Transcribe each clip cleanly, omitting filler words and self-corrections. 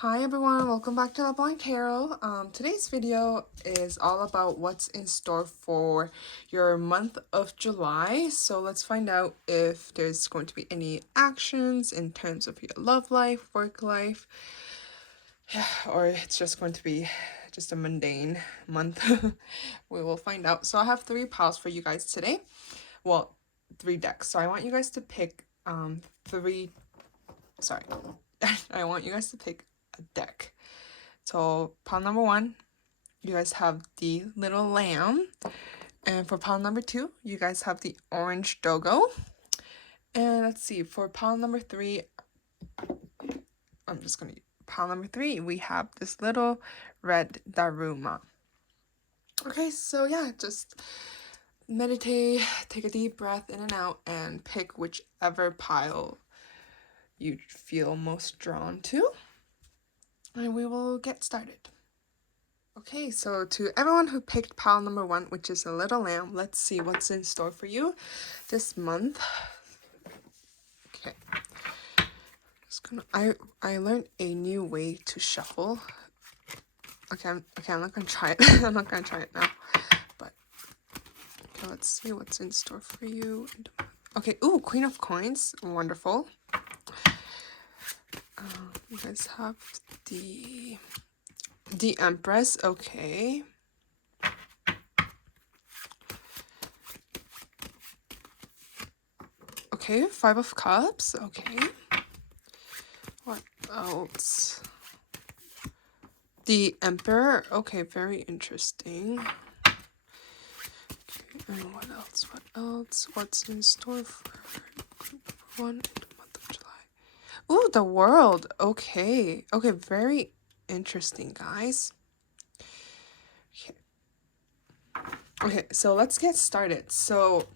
Hi everyone, welcome back to the Blind Tarot. Today's video is all about what's in store for your month of July. So let's find out if there's going to be any actions in terms of your love life, work life, or it's just going to be just a mundane month. We will find out. So I have 3 piles for you guys today. Well, 3 decks. So I want you guys to pick I want you guys to pick a deck. So pile number 1, you guys have the little lamb. And for pile number 2, you guys have the orange doggo. And let's see, for pile number 3, pile number 3, we have this little red daruma. Okay, so yeah, just meditate, take a deep breath in and out, and pick whichever pile you feel most drawn to. And we will get started. Okay, so to everyone who picked pile number 1, which is a little lamb, let's see what's in store for you this month. Okay, I learned a new way to shuffle. Okay, I'm not gonna try it. I'm not gonna try it now. But okay, let's see what's in store for you. Okay, ooh, Queen of Coins, wonderful. You guys have the Empress. Okay. Okay, 5 of Cups. Okay. What else? The Emperor. Okay, very interesting. Okay, and what else? What else? What's in store for group 1 in the month of July? Ooh, the World. Okay. Okay, very interesting, guys. Okay, so let's get started. So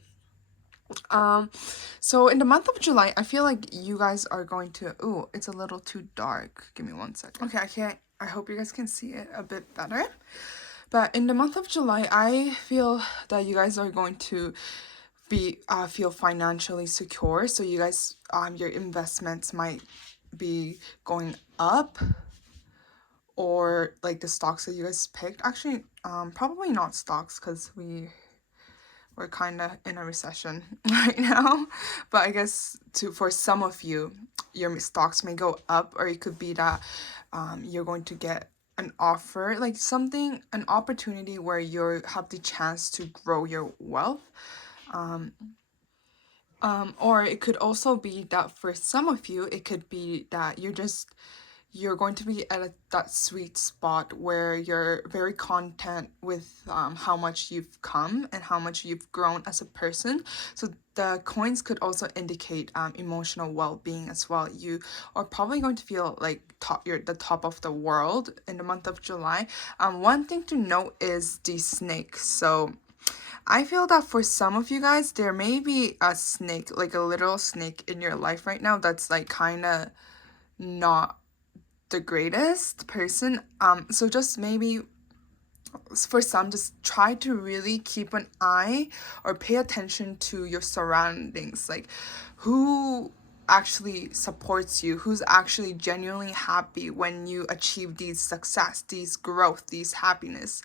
in the month of July, I feel like you guys are going to, ooh, it's a little too dark. Give me 1 second. Okay, I hope you guys can see it a bit better. But in the month of July, I feel that you guys are going to feel financially secure. So you guys, your investments might be going up, or like the stocks that you guys picked. Actually, probably not stocks, because we're kind of in a recession right now. But I guess for some of you, your stocks may go up, or it could be that you're going to get an offer, like an opportunity where you have the chance to grow your wealth. Or it could also be that for some of you, it could be that you're going to be at that sweet spot where you're very content with how much you've come and how much you've grown as a person. So the coins could also indicate emotional well-being as well. You are probably going to feel like you're the top of the world in the month of July. One thing to note is the snake. So I feel that for some of you guys, there may be a snake, like a literal snake in your life right now that's like kind of not the greatest person. So just maybe for some, just try to really keep an eye or pay attention to your surroundings, like who actually supports you, who's actually genuinely happy when you achieve these success, these growth, these happiness.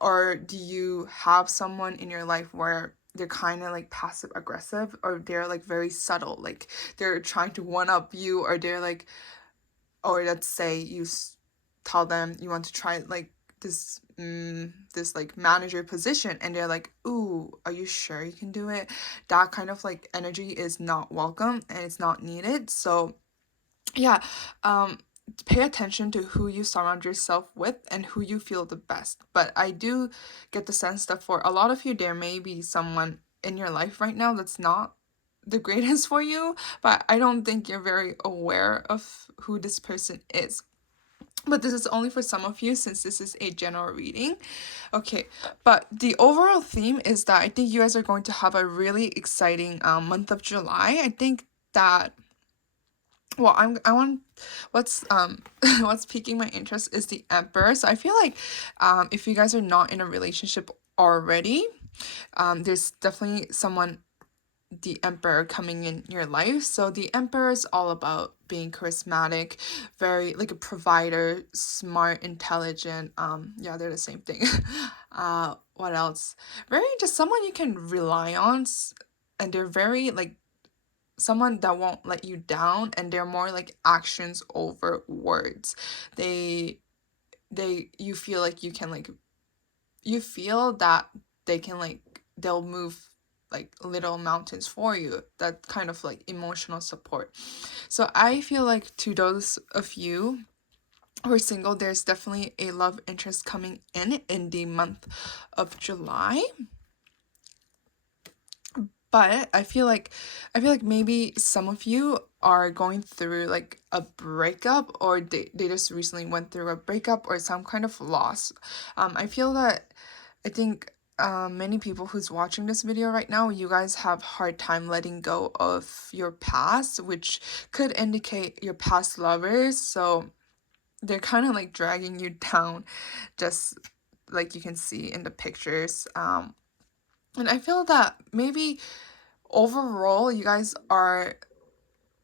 Or do you have someone in your life where they're kind of like passive aggressive, or they're like very subtle, like they're trying to one up you, or they're like, or let's say you tell them you want to try like this like manager position, and they're like, ooh, are you sure you can do it? That kind of like energy is not welcome and it's not needed. So yeah, pay attention to who you surround yourself with and who you feel the best. But I do get the sense that for a lot of you, there may be someone in your life right now that's not the greatest for you, but I don't think you're very aware of who this person is. But this is only for some of you, since this is a general reading. Okay, but the overall theme is that I think you guys are going to have a really exciting month of July. I think that, well, what's what's piquing my interest is the Emperor. So I feel like if you guys are not in a relationship already, there's definitely someone, the Emperor, coming in your life. So the Emperor is all about being charismatic, very like a provider, smart, intelligent. Yeah, they're the same thing. What else? Very just someone you can rely on, and they're very like someone that won't let you down, and they're more like actions over words. They you feel like you can like you feel that they can like they'll move like little mountains for you, that kind of like emotional support. So I feel like to those of you who are single, there's definitely a love interest coming in the month of July. But I feel like maybe some of you are going through like a breakup, or they just recently went through a breakup or some kind of loss. I feel that I think many people who's watching this video right now, you guys have hard time letting go of your past, which could indicate your past lovers. So they're kind of like dragging you down, just like you can see in the pictures. And I feel that maybe overall you guys are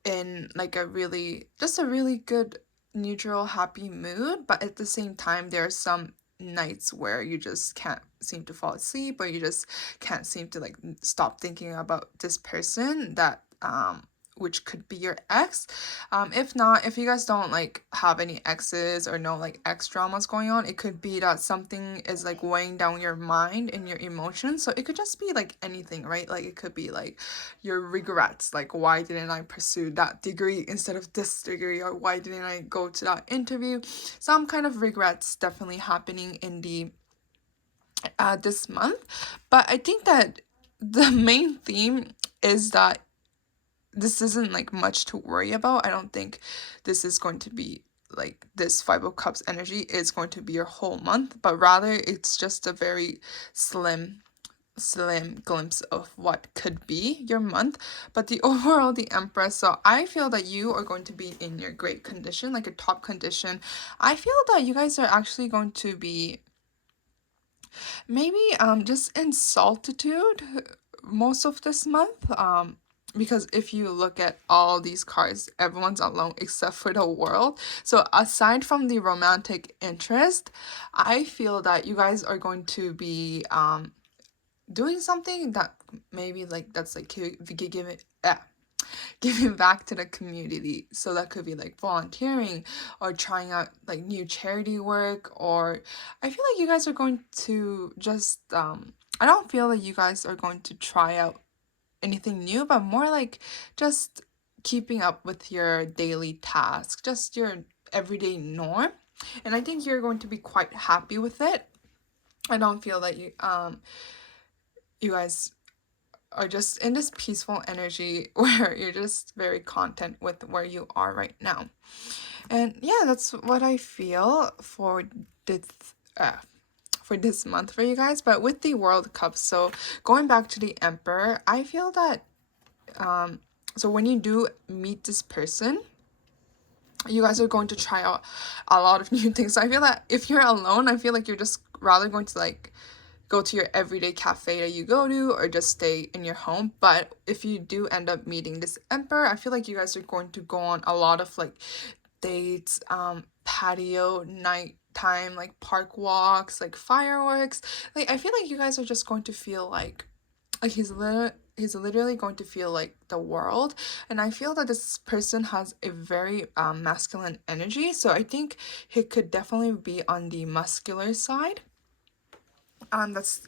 in like a really just a really good neutral happy mood, but at the same time there are some nights where you just can't seem to fall asleep, or you just can't seem to like stop thinking about this person that which could be your ex. If not, if you guys don't like have any exes or no like ex dramas going on, it could be that something is like weighing down your mind and your emotions. So it could just be like anything, right? Like it could be like your regrets, like why didn't I pursue that degree instead of this degree, or why didn't I go to that interview. Some kind of regrets definitely happening in the this month. But I think that the main theme is that this isn't like much to worry about. I don't think this is going to be like this Five of Cups energy is going to be your whole month, but rather it's just a very slim glimpse of what could be your month. But the overall, the Empress, so I feel that you are going to be in your great condition, like a top condition. I feel that you guys are actually going to be maybe just in solitude most of this month, because if you look at all these cards, everyone's alone except for the World. So aside from the romantic interest, I feel that you guys are going to be doing something that maybe like that's like giving back to the community. So that could be like volunteering or trying out like new charity work. Or I feel like you guys are going to just I don't feel like you guys are going to try out anything new, but more like just keeping up with your daily task, just your everyday norm. And I think you're going to be quite happy with it. I don't feel that you guys are just in this peaceful energy where you're just very content with where you are right now. And yeah, that's what I feel this uh for this month for you guys. But with the World Cup, so going back to the Emperor, I feel that so when you do meet this person, you guys are going to try out a lot of new things. So I feel that if you're alone, I feel like you're just rather going to like go to your everyday cafe that you go to, or just stay in your home. But if you do end up meeting this Emperor, I feel like you guys are going to go on a lot of like dates, patio, nighttime, like park walks, like fireworks. Like I feel like you guys are just going to feel like he's literally going to feel like the world. And I feel that this person has a very masculine energy, so I think he could definitely be on the muscular side. That's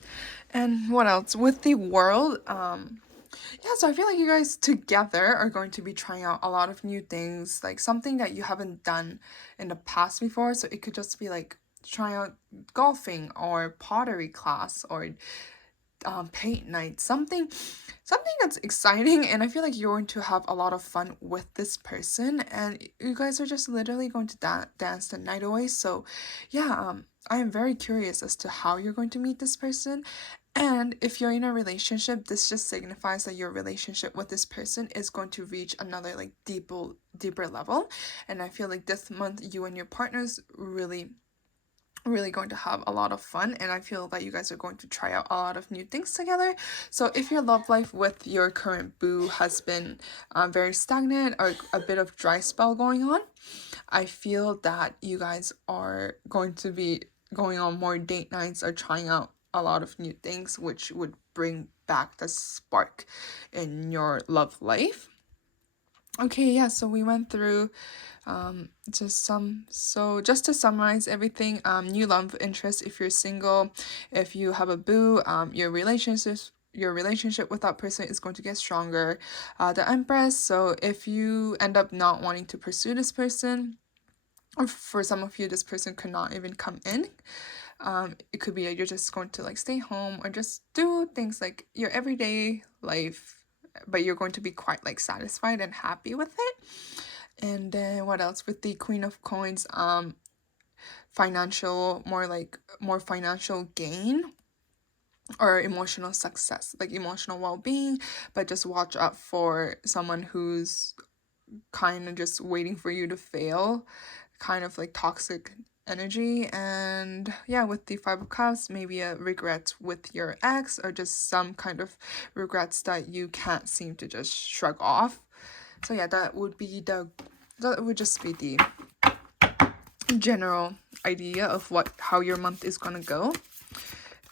and what else with the World, yeah, so I feel like you guys together are going to be trying out a lot of new things, like something that you haven't done in the past before. So it could just be like trying out golfing or pottery class, or paint night, something that's exciting. And I feel like you're going to have a lot of fun with this person, and you guys are just literally going to dance the night away. So yeah, I am very curious as to how you're going to meet this person. And if you're in a relationship, this just signifies that your relationship with this person is going to reach another like deeper level. And I feel like this month you and your partners really really going to have a lot of fun, and I feel that you guys are going to try out a lot of new things together. So if your love life with your current boo has been very stagnant or a bit of dry spell going on, I feel that you guys are going to be going on more date nights or trying out a lot of new things, which would bring back the spark in your love life. Okay, yeah, so we went through just to summarize everything, new love interest if you're single, if you have a boo, your relationship with that person is going to get stronger. The Empress, so if you end up not wanting to pursue this person, or for some of you this person could not even come in, it could be that you're just going to like stay home or just do things like your everyday life, but you're going to be quite like satisfied and happy with it. And then what else with the Queen of Coins? Financial, more financial gain or emotional success, like emotional well-being, but just watch out for someone who's kind of just waiting for you to fail, kind of like toxic energy. And yeah, with the Five of Cups, maybe a regret with your ex or just some kind of regrets that you can't seem to just shrug off. So yeah, that would just be the general idea of how your month is gonna go.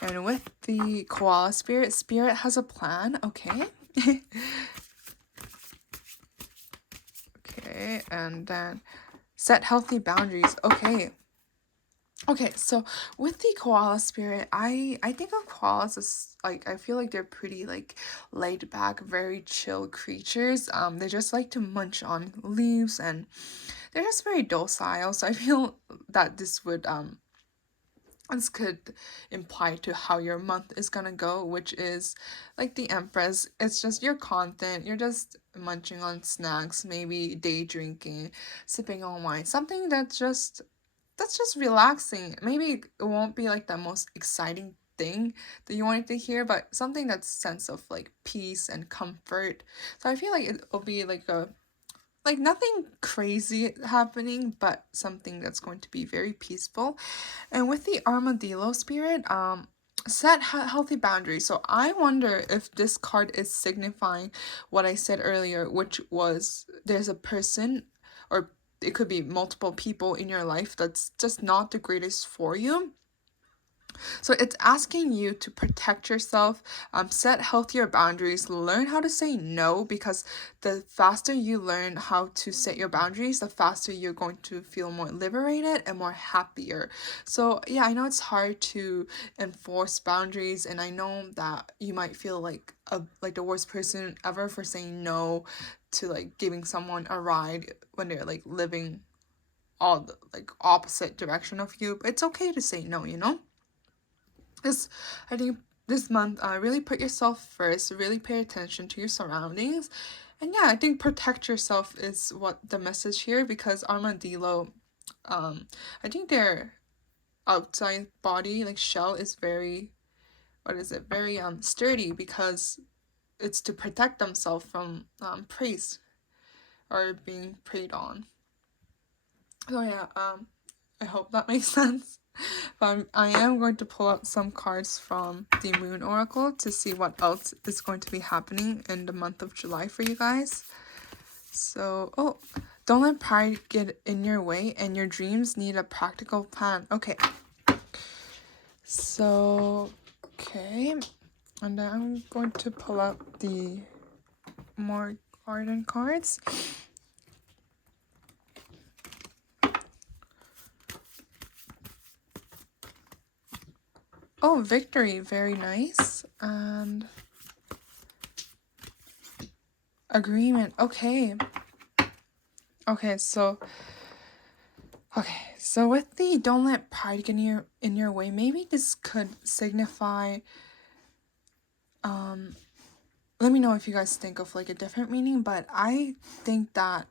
And with the koala spirit has a plan. Okay. Okay, and then set healthy boundaries. Okay, so with the koala spirit, I think of koalas as like, I feel like they're pretty like laid back, very chill creatures. They just like to munch on leaves, and they're just very docile. So I feel that this could imply to how your month is gonna go, which is like the Empress. It's just your content. You're just munching on snacks, maybe day drinking, sipping on wine, something that's just relaxing. Maybe it won't be like the most exciting thing that you wanted to hear, but something that's sense of like peace and comfort. So I feel like it'll be like nothing crazy happening, but something that's going to be very peaceful. And with the armadillo spirit, set healthy boundaries. So I wonder if this card is signifying what I said earlier, which was there's a person, or it could be multiple people in your life that's just not the greatest for you. So it's asking you to protect yourself, set healthier boundaries, learn how to say no, because the faster you learn how to set your boundaries, the faster you're going to feel more liberated and more happier. So yeah, I know it's hard to enforce boundaries, and I know that you might feel like the worst person ever for saying no to like giving someone a ride when they're like living all the like opposite direction of you. But it's okay to say no, you know? I think this month, really put yourself first, really pay attention to your surroundings. And yeah, I think protect yourself is what the message here, because armadillo, I think their outside body, like shell, is very, very sturdy, because it's to protect themselves from praise or being preyed on. So yeah, I hope that makes sense. But I am going to pull out some cards from the Moon Oracle to see what else is going to be happening in the month of July for you guys. So, don't let pride get in your way, and your dreams need a practical plan. Okay. So, okay. And then I'm going to pull out the more ardent cards. Oh, victory, very nice. And agreement, okay. Okay, so with the don't let pride get in your way, maybe this could signify, let me know if you guys think of like a different meaning, but I think that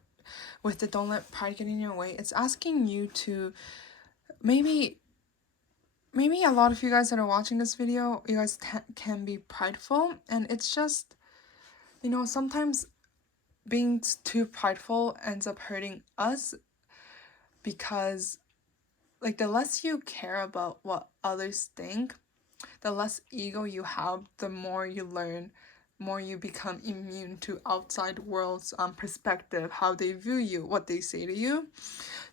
with the don't let pride get in your way, it's asking you to maybe a lot of you guys that are watching this video, you guys can be prideful, and it's just, sometimes being too prideful ends up hurting us, because like the less you care about what others think, the less ego you have, the more you learn, more you become immune to outside world's perspective, how they view you, what they say to you.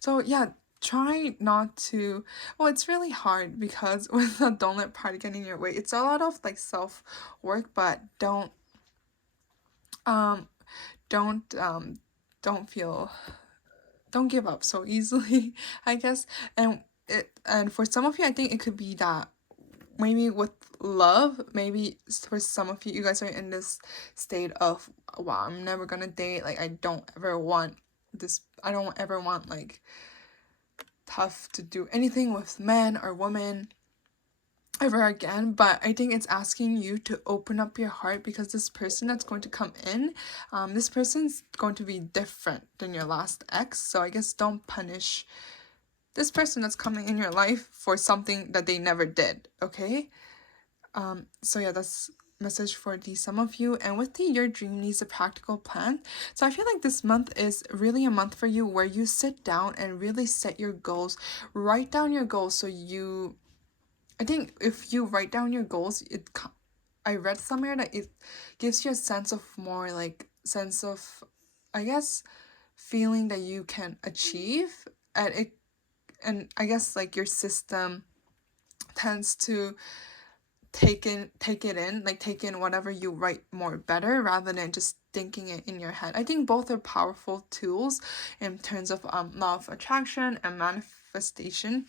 So yeah, try not to. Well, it's really hard because with the don't let pride get in your way, it's a lot of like self work, but um don't um don't feel don't give up so easily, I guess. And for some of you, I think it could be that maybe with love, maybe for some of you, you guys are in this state of, wow, I'm never gonna date. Like, I don't ever want this. I don't ever want like tough to do anything with men or women ever again. But I think it's asking you to open up your heart, because this person that's going to come in, this person's going to be different than your last ex. So I guess don't punish this person that's coming in your life for something that they never did, okay? So yeah, that's message for the some of you. And with the your dream needs a practical plan. So I feel like this month is really a month for you where you sit down and really set your goals. Write down your goals. So you, I think if you write down your goals, I read somewhere that it gives you a sense of more like sense of, I guess, feeling that you can achieve. And I guess like your system tends to take it in, like take in whatever you write more better rather than just thinking it in your head. I think both are powerful tools in terms of law of attraction and manifestation.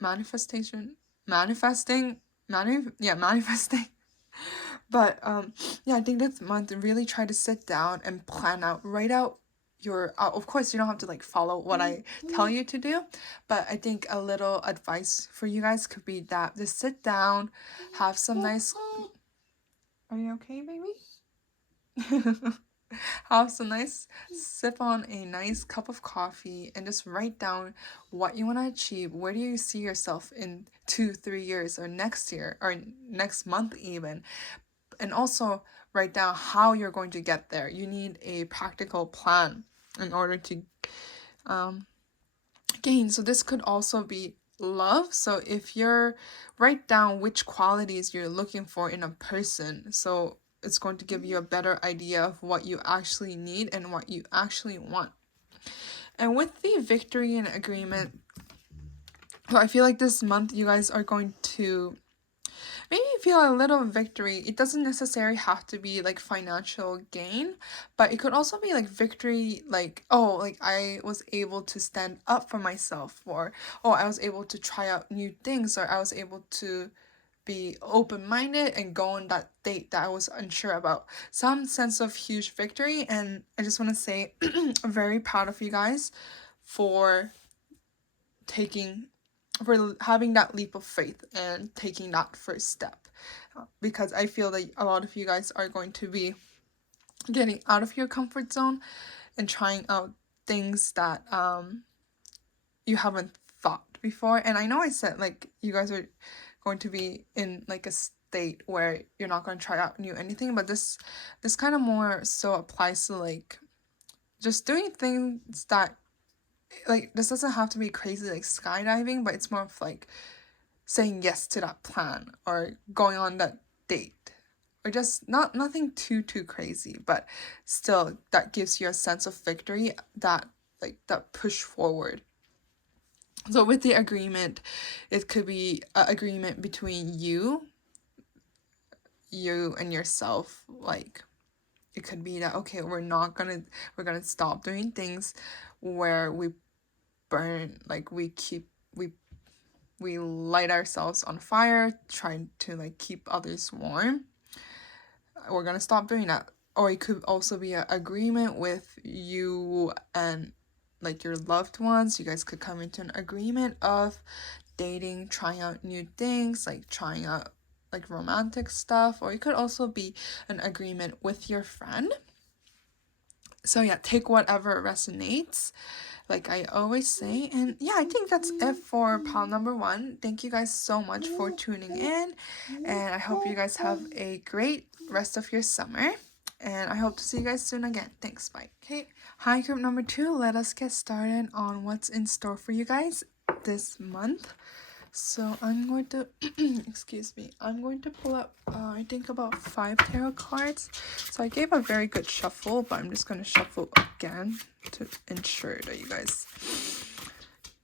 Manifestation, manifesting, manifesting. But yeah, I think this month really try to sit down and plan out, write out your of course you don't have to like follow what I tell you to do, but I think a little advice for you guys could be that just sit down, have some nice, are you okay, baby? Have some nice, sip on a nice cup of coffee and just write down what you want to achieve. Where do you see yourself in 2-3 years, or next year, or next month even? And also write down how you're going to get there. You need a practical plan in order to gain. So this could also be love. So if you're, write down which qualities you're looking for in a person. So it's going to give you a better idea of what you actually need and what you actually want. And with the victory and agreement, so I feel like this month you guys are going to maybe feel a little victory. It doesn't necessarily have to be like financial gain, but it could also be like victory, like, oh, like I was able to stand up for myself, or oh, I was able to try out new things, or I was able to be open-minded and go on that date that I was unsure about. Some sense of huge victory. And I just want to say I'm very proud of you guys for taking, for having that leap of faith and taking that first step, because I feel that a lot of you guys are going to be getting out of your comfort zone and trying out things that you haven't thought before. And I know I said like you guys are going to be in like a state where you're not going to try out new anything, but this kind of more so applies to like just doing things that, like, this doesn't have to be crazy like skydiving, but it's more of like saying yes to that plan or going on that date, or just nothing too crazy, but still that gives you a sense of victory, that like that push forward. So with the agreement, it could be an agreement between you and yourself. Like it could be that, okay, we're gonna stop doing things where we burn, like we light ourselves on fire trying to like keep others warm. We're gonna stop doing that. Or it could also be an agreement with you and like your loved ones. You guys could come into an agreement of dating, trying out new things, like trying out like romantic stuff. Or it could also be an agreement with your friend. So yeah, take whatever resonates, like I always say. And yeah, I think that's it for pile number 1. Thank you guys so much for tuning in, and I hope you guys have a great rest of your summer, and I hope to see you guys soon again. Thanks, bye. Okay, hi group number 2, let us get started on what's in store for you guys. this month. So I'm going to, excuse me, I'm going to pull up, I think about 5 tarot cards. So I gave a very good shuffle, but I'm just going to shuffle again to ensure that you guys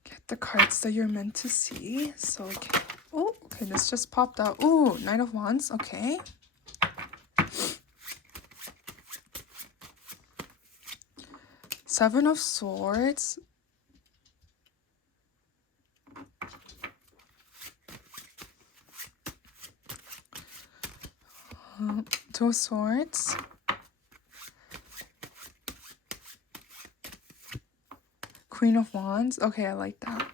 get the cards that you're meant to see. So, okay. Oh, okay, this just popped out. Ooh, Knight of Wands, okay. Seven of Swords. Two of Swords. Queen of Wands. Okay, I like that.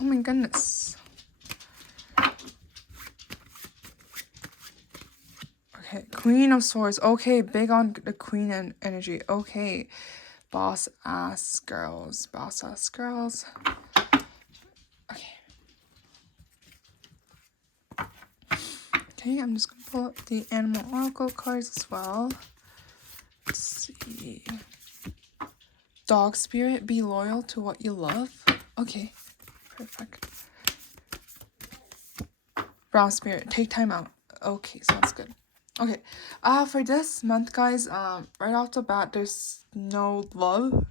Oh my goodness. Okay, Queen of Swords. Okay, big on the Queen and energy. Okay, boss ass girls. Boss ass girls. Okay. Okay, I'm just gonna pull up the Animal Oracle cards as well. Let's see. Dog spirit, be loyal to what you love. Okay, perfect. Brown spirit, take time out. Okay, sounds good. Okay, for this month, guys, right off the bat, there's no love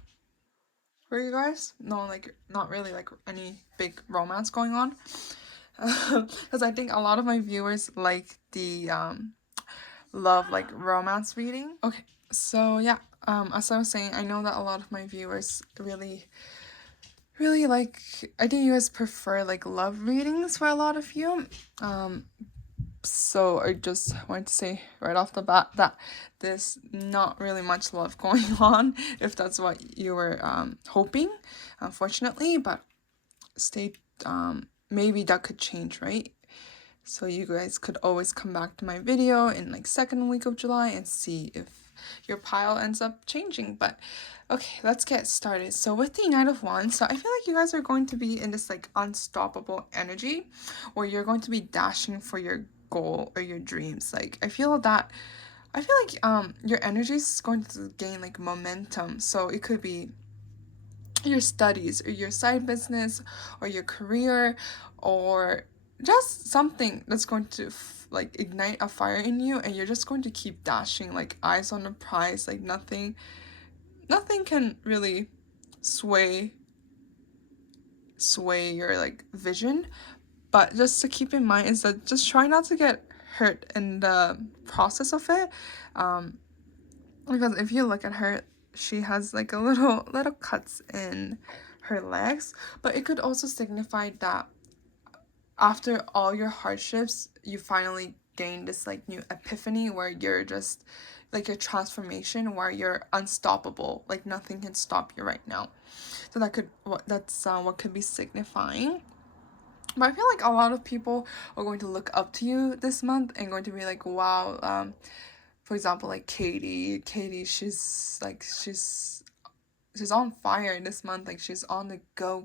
for you guys. No, like, not really, like, any big romance going on. Because I think a lot of my viewers like the, love, like, romance reading. Okay, so, yeah, as I was saying, I know that a lot of my viewers really like, I think you guys prefer, like, love readings for a lot of you. So I just wanted to say right off the bat that there's not really much love going on, if that's what you were hoping, unfortunately, but maybe that could change, right? So you guys could always come back to my video in like second week of July and see if your pile ends up changing. But okay, let's get started. So with the Knight of Wands, so I feel like you guys are going to be in this like unstoppable energy where you're going to be dashing for your goal or your dreams. Like I feel like your energy is going to gain like momentum. So it could be your studies or your side business or your career or just something that's going to like ignite a fire in you, and you're just going to keep dashing, like eyes on the prize. Like nothing can really sway your like vision. But just to keep in mind is that just try not to get hurt in the process of it, because if you look at her, she has like a little cuts in her legs, but it could also signify that after all your hardships, you finally gain this like new epiphany where you're just like a transformation where you're unstoppable, like nothing can stop you right now. So that's what could be signifying. But I feel like a lot of people are going to look up to you this month and going to be like, wow, for example, like Katie, she's on fire this month. Like she's on the go.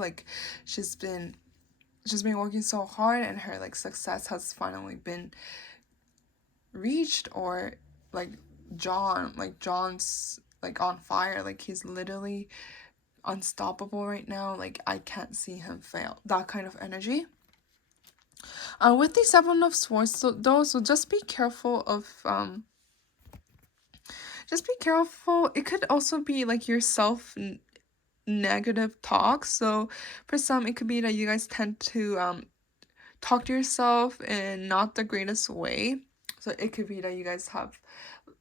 Like she's been working so hard, and her like success has finally been reached. Or like John's like on fire. Like he's literally unstoppable right now. Like I can't see him fail. That kind of energy. With the Seven of Swords, so just be careful of it could also be like yourself negative talk. So for some, it could be that you guys tend to talk to yourself in not the greatest way. So it could be that you guys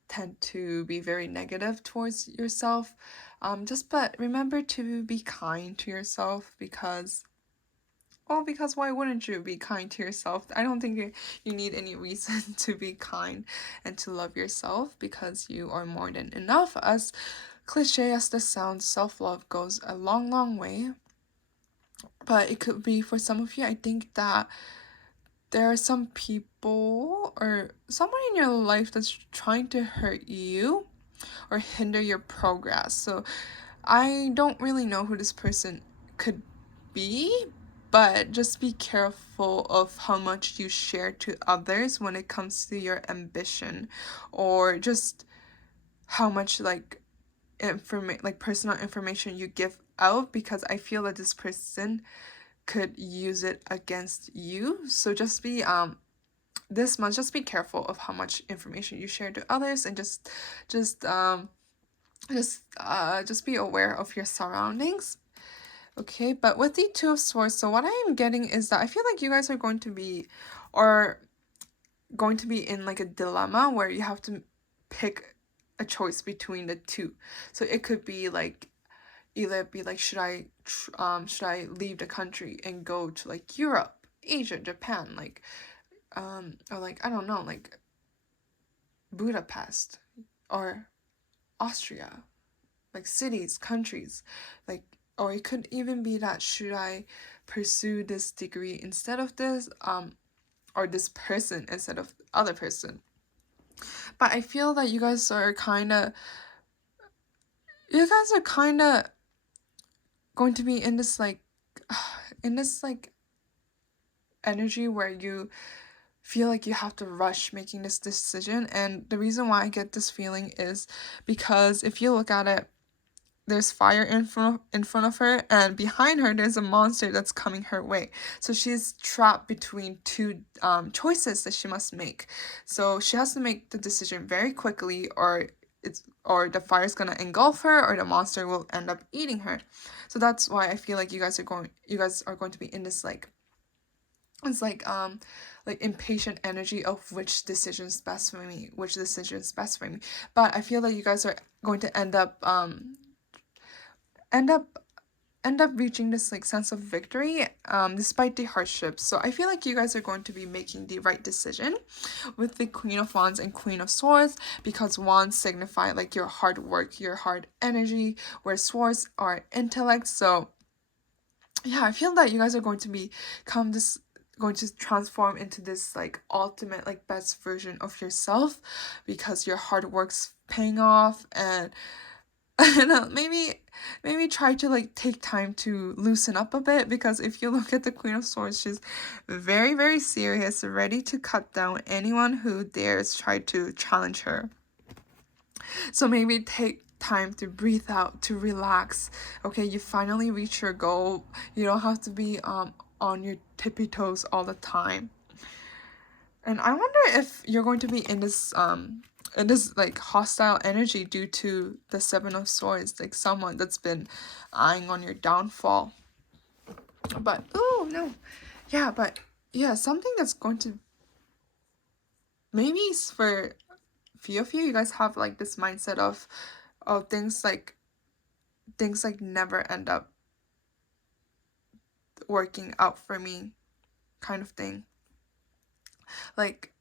tend to be very negative towards yourself. But remember to be kind to yourself, because why wouldn't you be kind to yourself? I don't think you need any reason to be kind and to love yourself, because you are more than enough. As cliche as this sounds, self-love goes a long way. But it could be for some of you, I think that there are some people or someone in your life that's trying to hurt you or hinder your progress. So I don't really know who this person could be, but just be careful of how much you share to others when it comes to your ambition, or just how much like personal information you give out, because I feel that this person could use it against you. So just be this month, just be careful of how much information you share to others, and just um just be aware of your surroundings. Okay, but with the Two of Swords, so what I am getting is that I feel like you guys are going to be, or going to be in like a dilemma where you have to pick a choice between the two. So it could be like, either be like, should I leave the country and go to like Europe, Asia, Japan, like or like, I don't know, like Budapest or Austria, like cities, countries, like, or it could even be that, should I pursue this degree instead of this, or this person instead of the other person. But I feel that you guys are kind of going to be in this like in this like energy where you feel like you have to rush making this decision. And the reason why I get this feeling is because if you look at it, there's fire in front of her, and behind her there's a monster that's coming her way. So she's trapped between two choices that she must make. So she has to make the decision very quickly, or the fire's gonna engulf her, or the monster will end up eating her. So that's why I feel like you guys are going to be in this like, it's like impatient energy of which decision's best for me, but I feel that you guys are going to end up reaching this like sense of victory, despite the hardships. So I feel like you guys are going to be making the right decision with the Queen of Wands and Queen of Swords, because wands signify like your hard work, your hard energy, where swords are intellect. So yeah, I feel that you guys are going to going to transform into this like ultimate like best version of yourself, because your hard work's paying off. And I don't know, maybe try to like take time to loosen up a bit, because if you look at the Queen of Swords, she's very, very serious, ready to cut down anyone who dares try to challenge her. So maybe take time to breathe out, to relax. Okay, you finally reach your goal. You don't have to be on your tippy toes all the time. And I wonder if you're going to be in this like hostile energy due to the Seven of Swords, like someone that's been eyeing on your downfall. But oh no. Yeah, but yeah, something that's going to, maybe for few of you guys have like this mindset of things like never end up working out for me, kind of thing. Like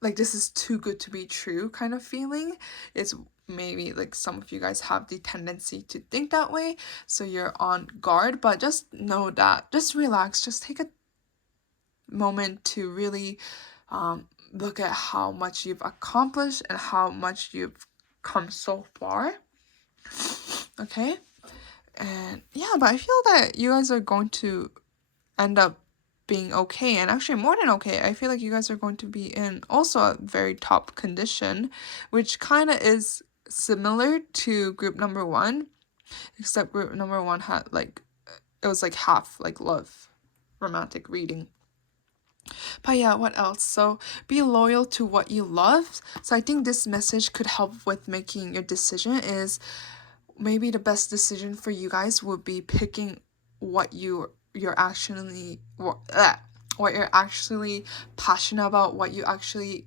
this is too good to be true kind of feeling. It's maybe like some of you guys have the tendency to think that way, so you're on guard. But just know that, just relax, just take a moment to really look at how much you've accomplished and how much you've come so far. Okay. And yeah, but I feel that you guys are going to end up being okay, and actually more than okay. I feel like you guys are going to be in also a very top condition, which kind of is similar to group number one, except group number one had like, it was like half like love, romantic reading. But yeah, what else? So be loyal to what you love. So I think this message could help with making your decision. Is maybe the best decision for you guys would be picking what you're actually what you're actually passionate about, what you actually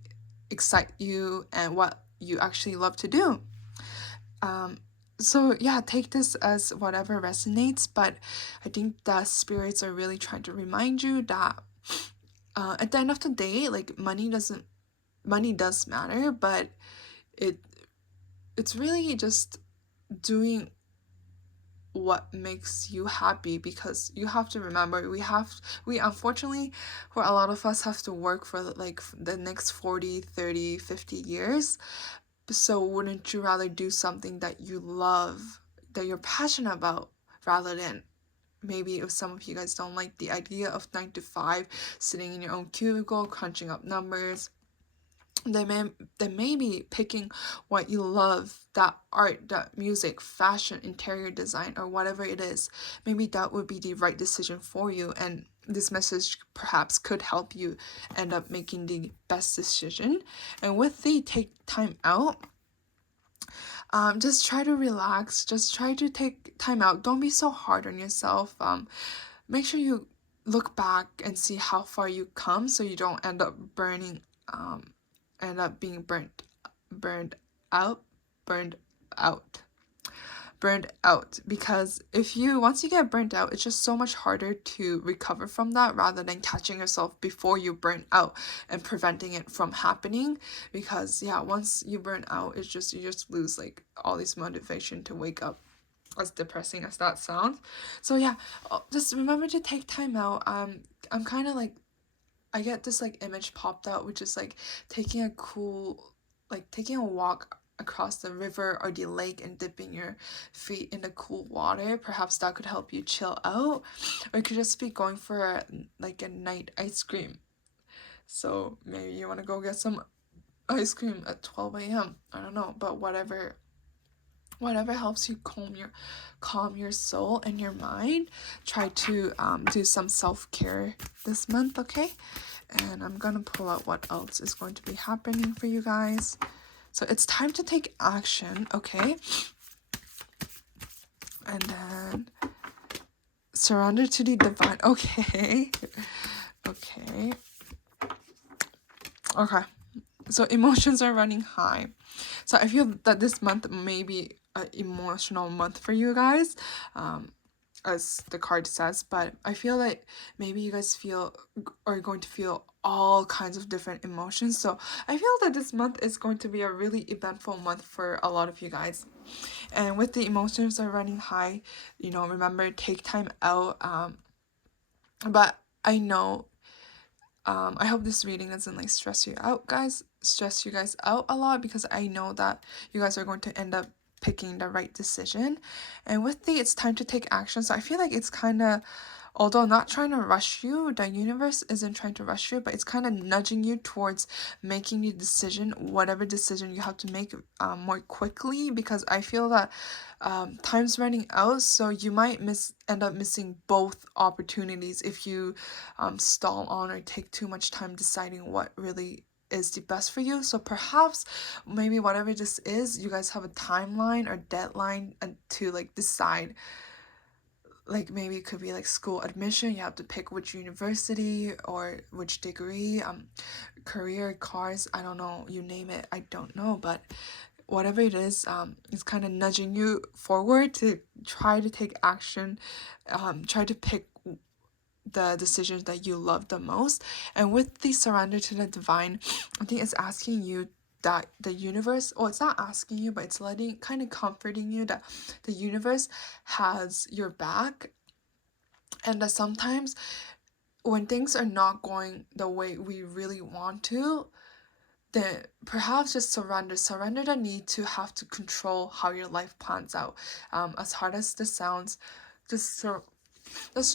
excite you, and what you actually love to do. So yeah, take this as whatever resonates, but I think the spirits are really trying to remind you that at the end of the day, like money does matter, but it it's really just doing what makes you happy, because you have to remember, we unfortunately, for a lot of us, have to work for like the next 40, 30, 50 years. So wouldn't you rather do something that you love, that you're passionate about, rather than, maybe if some of you guys don't like the idea of 9 to 5, sitting in your own cubicle crunching up numbers, They may be picking what you love, that art, that music, fashion, interior design, or whatever it is. Maybe that would be the right decision for you, and this message perhaps could help you end up making the best decision. And with the take time out, just try to relax, just try to take time out. Don't be so hard on yourself. Make sure you look back and see how far you come, so you don't end up end up being burned out burned out burned out. Because if you once you get burnt out, it's just so much harder to recover from that, rather than catching yourself before you burn out and preventing it from happening. Because yeah, once you burn out, it's just you just lose like all this motivation to wake up, as depressing as that sounds. So yeah, just remember to take time out. I'm kind of like, I get this like image popped out, which is like taking taking a walk across the river or the lake and dipping your feet in the cool water. Perhaps that could help you chill out, or it could just be going for a night ice cream. So maybe you want to go get some ice cream at 12 a.m. I don't know, but whatever helps you calm your soul and your mind. Try to do some self-care this month, okay? And I'm gonna pull out what else is going to be happening for you guys. So it's time to take action, okay? And then surrender to the divine. Okay. Okay. So emotions are running high. So I feel that this month may be an emotional month for you guys, as the card says, but I feel like maybe you guys are going to feel all kinds of different emotions. So I feel that this month is going to be a really eventful month for a lot of you guys. And with the emotions are running high, remember, take time out. But I know, I hope this reading doesn't like stress you guys out a lot, because I know that you guys are going to end up picking the right decision. And with the it's time to take action, so I feel like it's kind of, although not trying to rush you, the universe isn't trying to rush you, but it's kind of nudging you towards making the decision, whatever decision you have to make, more quickly. Because I feel that time's running out, so you might end up missing both opportunities if you stall on or take too much time deciding what really is the best for you. So perhaps maybe whatever this is, you guys have a timeline or deadline and to like decide. Like maybe it could be like school admission, you have to pick which university or which degree, career, cars, I don't know, you name it, I don't know. But whatever it is, it's kind of nudging you forward to try to take action, try to pick the decisions that you love the most. And with the surrender to the divine, I think it's asking you that the universe, or it's not asking you, but it's kind of comforting you that the universe has your back, and that sometimes when things are not going the way we really want to, then perhaps just surrender the need to have to control how your life plans out. As hard as this sounds, just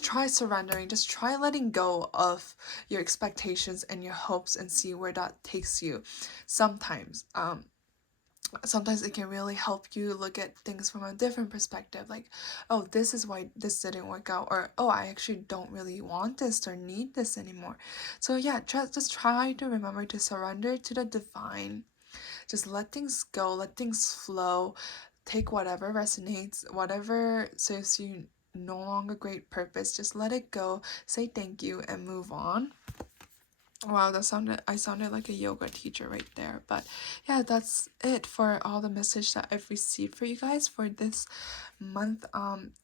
try surrendering, just try letting go of your expectations and your hopes and see where that takes you. Sometimes it can really help you look at things from a different perspective, like, oh, this is why this didn't work out, or oh, I actually don't really want this or need this anymore. So yeah, just try to remember to surrender to the divine. Just let things go, let things flow. Take whatever resonates, whatever serves you no longer great purpose, just let it go, say thank you, and move on. Wow, I sounded like a yoga teacher right there. But yeah, that's it for all the message that I've received for you guys for this month.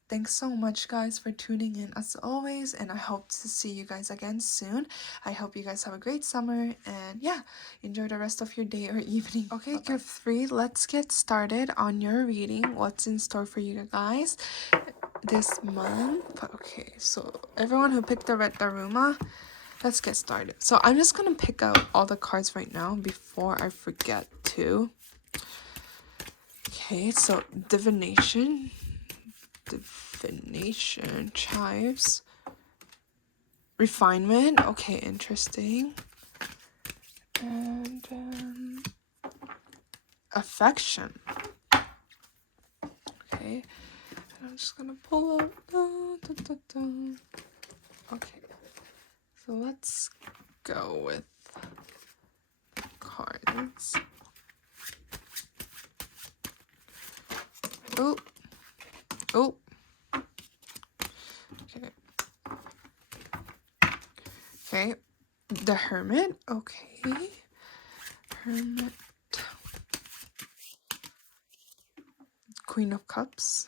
Thanks so much, guys, for tuning in as always, and I hope to see you guys again soon. I hope you guys have a great summer, and yeah, enjoy the rest of your day or evening. Okay, gift 3, let's get started on your reading. What's in store for you guys this month? Okay, so everyone who picked the red Daruma, let's get started. So I'm just gonna pick out all the cards right now before I forget to. Okay, so divination, chives, refinement. Okay, interesting. And then affection. Okay, I'm just gonna pull out. Okay, so let's go with cards. Oh, oh. Okay. Okay, the Hermit. Okay, Hermit. Queen of Cups.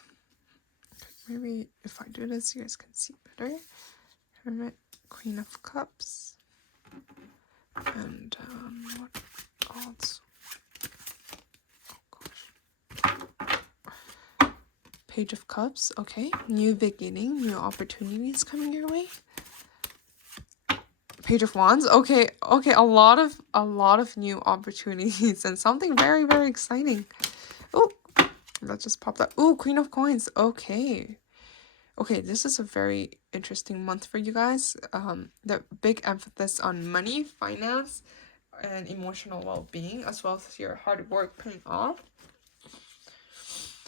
Maybe if I do this, you guys can see better. Hermit, Queen of Cups, and what else? Oh gosh. Page of Cups. Okay, new beginning, new opportunities coming your way. Page of Wands. Okay, a lot of new opportunities and something very, very exciting. Oh, that just popped up. Oh, Queen of Coins. Okay. Okay, this is a very interesting month for you guys. The big emphasis on money, finance, and emotional well-being, as well as your hard work paying off.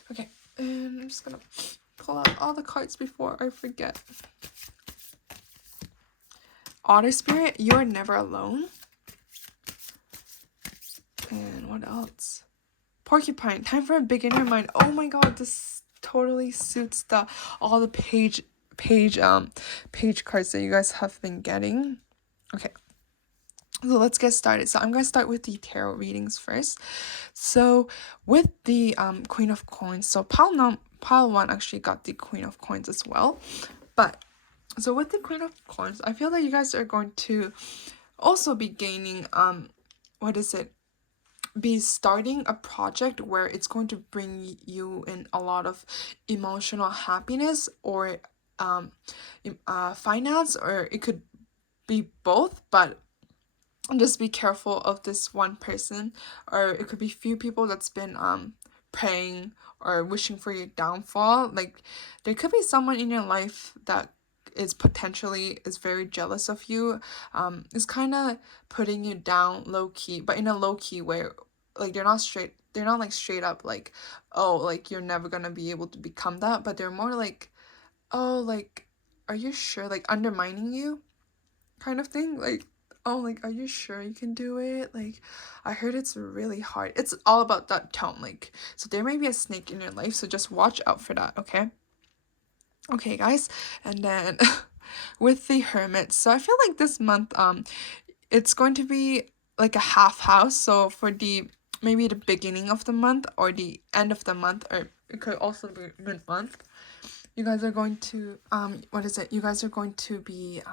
Okay, and I'm just gonna pull out all the cards before I forget. Otter Spirit, you are never alone. And what else? Porcupine, time for a beginner mind. Oh my god, this totally suits all the page cards that you guys have been getting. Okay, so let's get started. So I'm going to start with the tarot readings first. So with the Queen of Coins, so pile 1 actually got the Queen of Coins as well. But so with the Queen of Coins, I feel that you guys are going to also be gaining be starting a project where it's going to bring you in a lot of emotional happiness or finance, or it could be both, but just be careful of this one person, or it could be few people that's been praying or wishing for your downfall. Like there could be someone in your life that is very jealous of you, is kind of putting you down low key, but in a low key way. Like they're not like straight up like, oh, like you're never gonna be able to become that, but they're more like, oh, like, are you sure, like undermining you kind of thing. Like, oh, like, are you sure you can do it? Like, I heard it's really hard. It's all about that tone. Like, so there may be a snake in your life, so just watch out for that. Okay, guys. And then with the Hermit, so I feel like this month it's going to be like a half house. So for the maybe the beginning of the month or the end of the month, or it could also be mid-month, you guys are going to you guys are going to be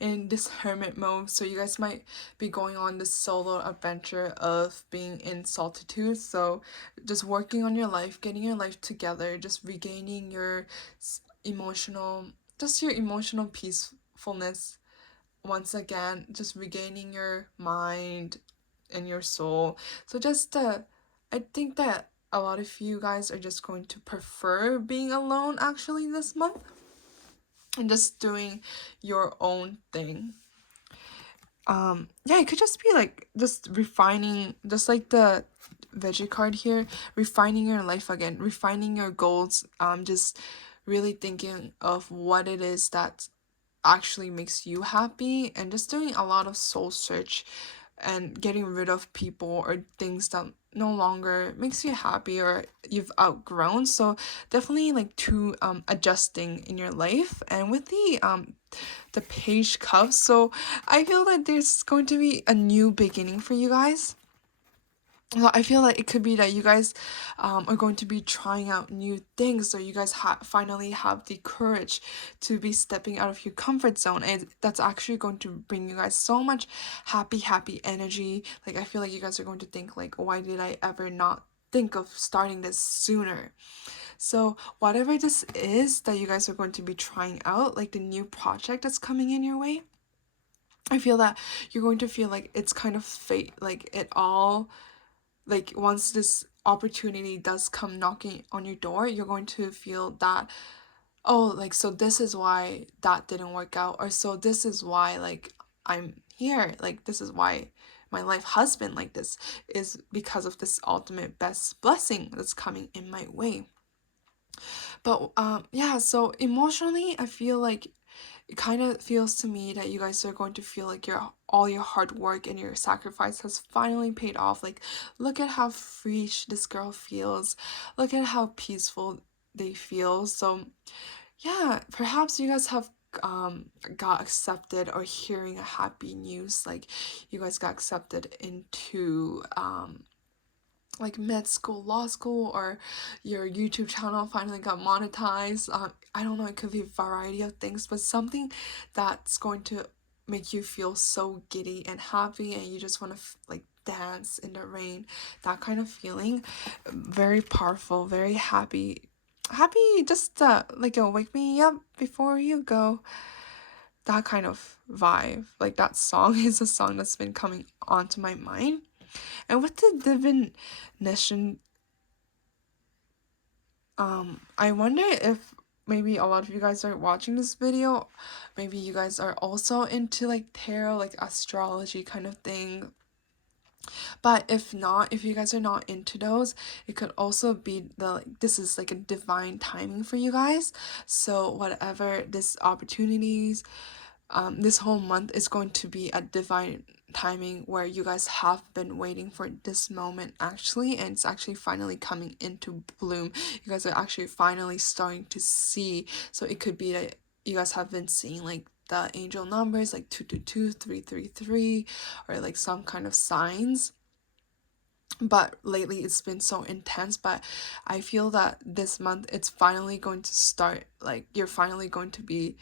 in this hermit mode. So you guys might be going on this solo adventure of being in solitude. So just working on your life, getting your life together, just regaining your emotional your emotional peacefulness once again, just regaining your mind and your soul. So just I think that a lot of you guys are just going to prefer being alone actually this month and just doing your own thing. Yeah, it could just be like just refining, just like the veggie card here, refining your life again, refining your goals, just really thinking of what it is that actually makes you happy, and just doing a lot of soul search and getting rid of people or things that no longer makes you happy or you've outgrown. So definitely like to adjusting in your life. And with the page cups, so I feel that there's going to be a new beginning for you guys. So I feel like it could be that you guys are going to be trying out new things, so you guys finally have the courage to be stepping out of your comfort zone, and that's actually going to bring you guys so much happy energy. Like I feel like you guys are going to think like, why did I ever not think of starting this sooner? So whatever this is that you guys are going to be trying out, like the new project that's coming in your way, I feel that you're going to feel like it's kind of fate, like it all, like once this opportunity does come knocking on your door, you're going to feel that, oh, like, so this is why that didn't work out, or so this is why like I'm here, like this is why my life has been like this is because of this ultimate best blessing that's coming in my way. But yeah, so emotionally, I feel like it kind of feels to me that you guys are going to feel like your all your hard work and your sacrifice has finally paid off. Like, look at how free this girl feels. Look at how peaceful they feel. So yeah, perhaps you guys have got accepted or hearing a happy news, like you guys got accepted into like med school, law school, or your YouTube channel finally got monetized. I don't know, it could be a variety of things, but something that's going to make you feel so giddy and happy, and you just want to like dance in the rain. That kind of feeling, very powerful, very happy. Happy, just like a wake me up before you go. That kind of vibe, like that song is a song that's been coming onto my mind. And with the divination, I wonder if maybe a lot of you guys are watching this video, maybe you guys are also into like tarot, like astrology kind of thing. But if not, if you guys are not into those, it could also be the like, this is like a divine timing for you guys. So whatever this opportunities, this whole month is going to be a divine timing where you guys have been waiting for this moment actually, and it's actually finally coming into bloom. You guys are actually finally starting to see. So it could be that you guys have been seeing like the angel numbers like 222, 333, or like some kind of signs, but lately it's been so intense. But I feel that this month it's finally going to start, like you're finally going to be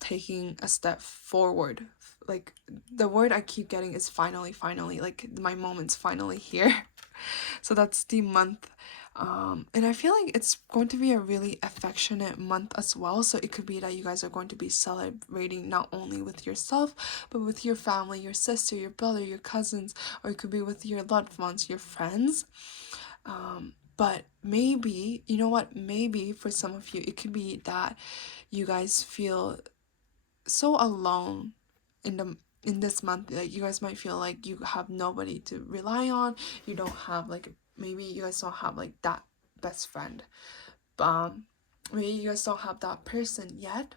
taking a step forward. Like the word I keep getting is finally, finally, like my moment's finally here. So that's the month. And I feel like it's going to be a really affectionate month as well. So it could be that you guys are going to be celebrating not only with yourself, but with your family, your sister, your brother, your cousins, or it could be with your loved ones, your friends. But maybe, you know what, maybe for some of you, it could be that you guys feel so alone in the in this month. Like you guys might feel like you have nobody to rely on. You don't have like, maybe you guys don't have like that best friend. Maybe you guys don't have that person yet.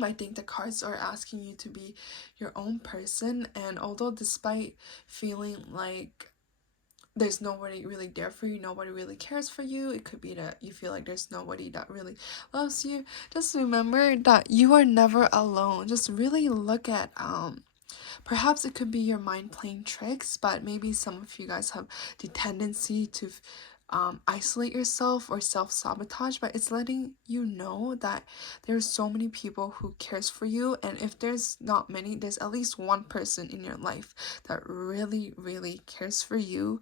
I think the cards are asking you to be your own person, and although despite feeling like there's nobody really there for you, nobody really cares for you, it could be that you feel like there's nobody that really loves you, just remember that you are never alone. Just really look at perhaps it could be your mind playing tricks, but maybe some of you guys have the tendency to isolate yourself or self-sabotage, but it's letting you know that there's so many people who cares for you, and if there's not many, there's at least one person in your life that really, really cares for you,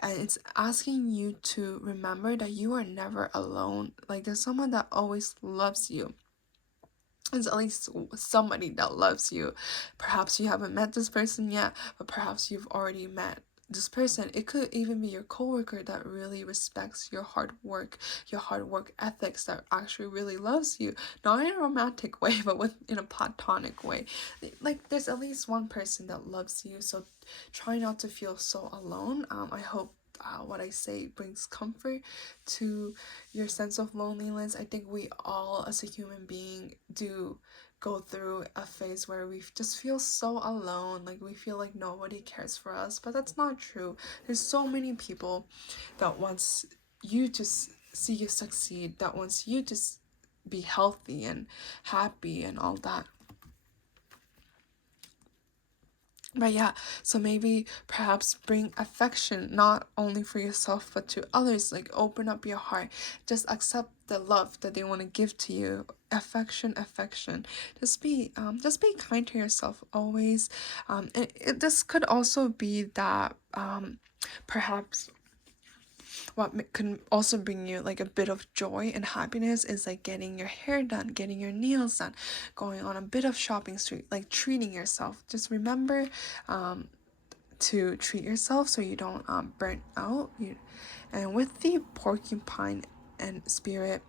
and it's asking you to remember that you are never alone. Like there's someone that always loves you. There's at least somebody that loves you. Perhaps you haven't met this person yet, but perhaps you've already met this person. It could even be your coworker that really respects your hard work ethics, that actually really loves you. Not in a romantic way, but in a platonic way. Like there's at least one person that loves you. So try not to feel so alone. I hope what I say brings comfort to your sense of loneliness. I think we all, as a human being, do go through a phase where we just feel so alone, like we feel like nobody cares for us, but that's not true. There's so many people that wants you to see you succeed, that wants you to be healthy and happy and all that. But yeah, so maybe perhaps bring affection not only for yourself but to others. Like open up your heart. Just accept the love that they want to give to you. Affection, affection. Just be kind to yourself always. This could also be that perhaps what can also bring you like a bit of joy and happiness is like getting your hair done, getting your nails done, going on a bit of shopping spree, like treating yourself. Just remember to treat yourself so you don't burn out. And with the porcupine and spirit,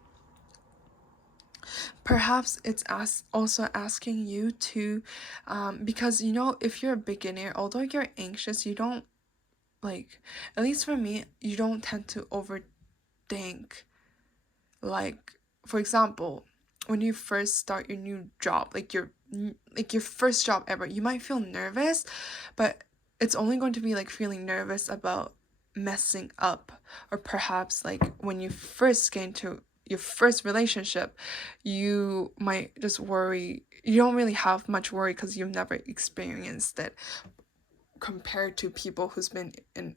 Perhaps it's also asking you to, because if you're a beginner, although you're anxious, you don't like, at least for me, you don't tend to overthink. Like, for example, when you first start your new job, like your first job ever, you might feel nervous, but it's only going to be like feeling nervous about messing up, or perhaps like when you first get into your first relationship, you might just worry. You don't really have much worry because you've never experienced it, compared to people who's been in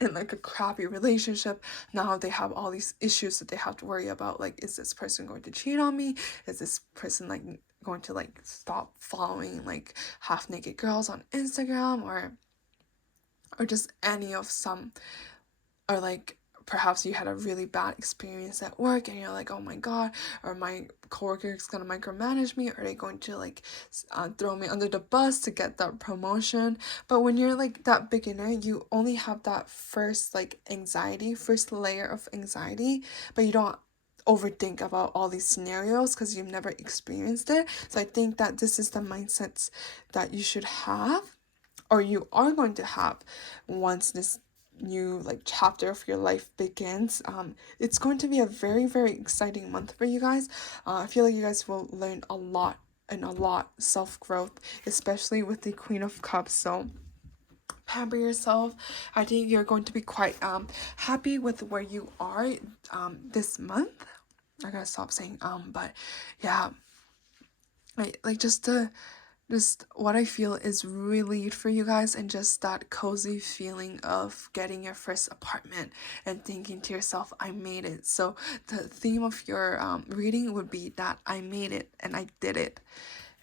like a crappy relationship. Now they have all these issues that they have to worry about, like, is this person going to cheat on me, is this person like going to like stop following like half naked girls on Instagram, or just any of some, or like perhaps you had a really bad experience at work and you're like, oh my god, or my coworker is gonna micromanage me, or are they going to like throw me under the bus to get that promotion. But when you're like that beginner, you only have that first like anxiety, first layer of anxiety, but you don't overthink about all these scenarios because you've never experienced it. So I think that this is the mindset that you should have, or you are going to have, once this new like chapter of your life begins. It's going to be a very, very exciting month for you guys. I feel like you guys will learn a lot, and a lot self-growth, especially with the Queen of Cups. So pamper yourself. I think you're going to be quite happy with where you are this month. I gotta stop saying but yeah, like just what I feel is relieved for you guys, and just that cozy feeling of getting your first apartment and thinking to yourself, I made it. So the theme of your reading would be that I made it and I did it.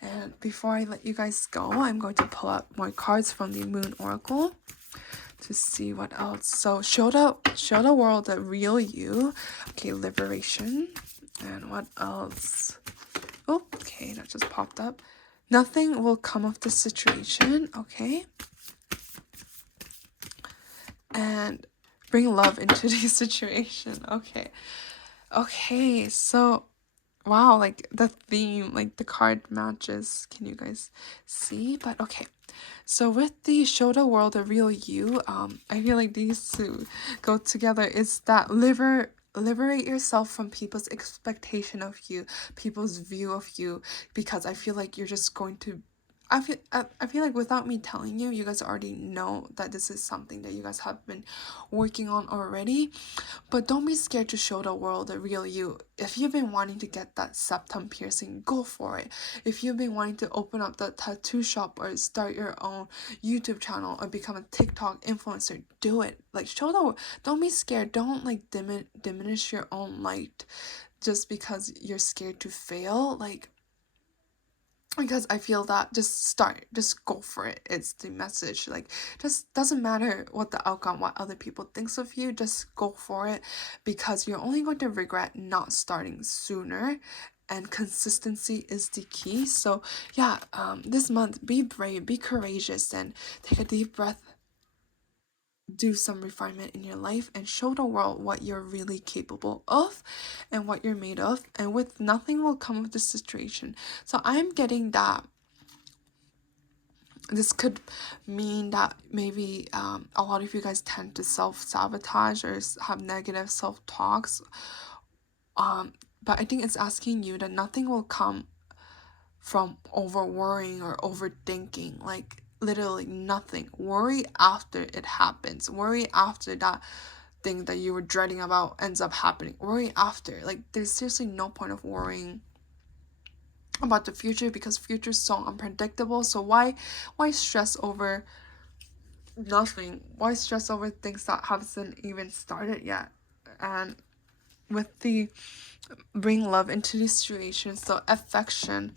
And before I let you guys go, I'm going to pull out more cards from the Moon Oracle to see what else. So show the world the real you. Okay, liberation. And what else? Oh, okay, that just popped up. Nothing will come of the situation, okay? And bring love into the situation, okay? Okay, so, wow, like the theme, like the card matches. Can you guys see? But okay, so with the show the world the real you, I feel like these two go together. It's that liberate yourself from people's expectation of you, people's view of you, because I feel like you're just going to, I feel like without me telling you, you guys already know that this is something that you guys have been working on already. But don't be scared to show the world the real you. If you've been wanting to get that septum piercing, go for it. If you've been wanting to open up the tattoo shop, or start your own YouTube channel, or become a TikTok influencer, do it. Like, don't be scared. Don't like diminish your own light just because you're scared to fail. Like, because I feel that just go for it. It's the message. Like, just doesn't matter what the outcome, what other people thinks of you, just go for it, because you're only going to regret not starting sooner, and consistency is the key. So yeah, this month, be brave, be courageous, and take a deep breath, do some refinement in your life, and show the world what you're really capable of and what you're made of. And with nothing will come of the situation. So I'm getting that this could mean that maybe a lot of you guys tend to self-sabotage or have negative self-talks, but I think it's asking you that nothing will come from over worrying or overthinking. Like, literally nothing. Worry after it happens. Worry after that thing that you were dreading about ends up happening. Worry after. Like, there's seriously no point of worrying about the future, because future is so unpredictable. So why stress over nothing? Why stress over things that haven't even started yet? And with the bring love into the situation, so affection,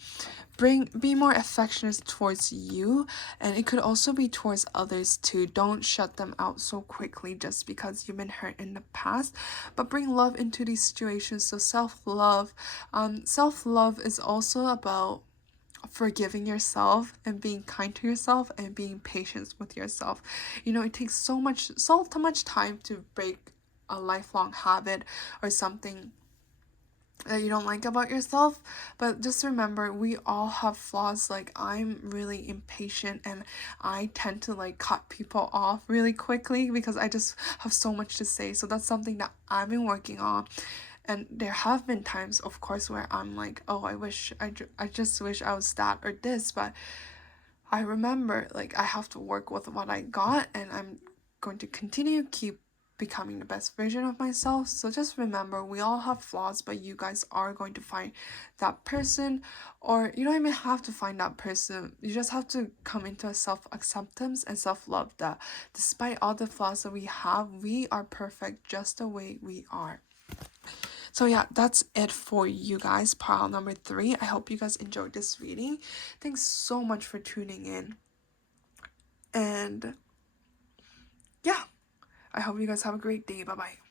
be more affectionate towards you, and it could also be towards others too. Don't shut them out so quickly just because you've been hurt in the past, but bring love into these situations. So self-love is also about forgiving yourself and being kind to yourself and being patient with yourself. It takes so much time to break a lifelong habit or something that you don't like about yourself. But just remember, we all have flaws. Like, I'm really impatient and I tend to like cut people off really quickly because I just have so much to say. So that's something that I've been working on. And there have been times, of course, where I'm like, oh, I just wish I was that or this. But I remember, like, I have to work with what I got, and I'm going to continue keep becoming the best version of myself. So just remember, we all have flaws, but you guys are going to find that person, or you don't even have to find that person. You just have to come into a self-acceptance and self-love that despite all the flaws that we have, we are perfect just the way we are. So yeah, that's it for you guys, pile number 3. I hope you guys enjoyed this reading. Thanks so much for tuning in. And yeah, I hope you guys have a great day. Bye bye.